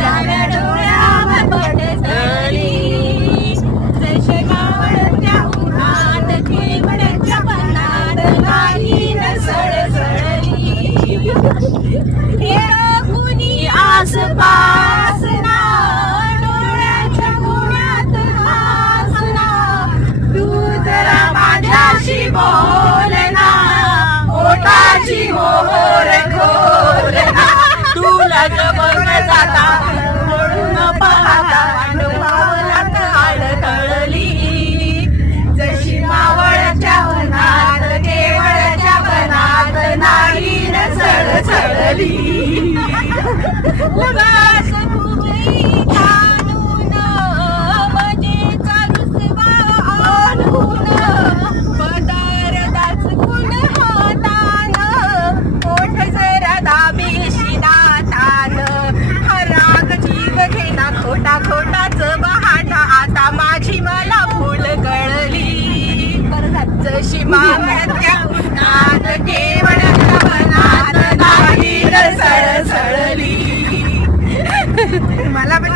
डाव्या डोळ्यावर पडसळली, जशी मावळत्या उन्हात केवड्याच्या बनात गालीन सळसळली. हे कुणी आसपास ना, डोळ्याच्या कोण्यात हासना, तू जरा माझ्याशी बोल ना, ओठाची मोहर खोल ना, तुला जवळ जाता म्हणून पाहता पावलात आडतळली, जशी मावळच्या उन्हात केवळच्या बनात नाहीन सळसळली. उगाच तुम्ही ठाणून मजेचा रुसवा आणून, पदार्थाच गुण हातान, ओठ जरा दाबेशी दातान, राग जीव घेना खोटा खोटाच बहाटा, आता माझी मला फुल कळली, जशी मावळत्या उन्हात केवळ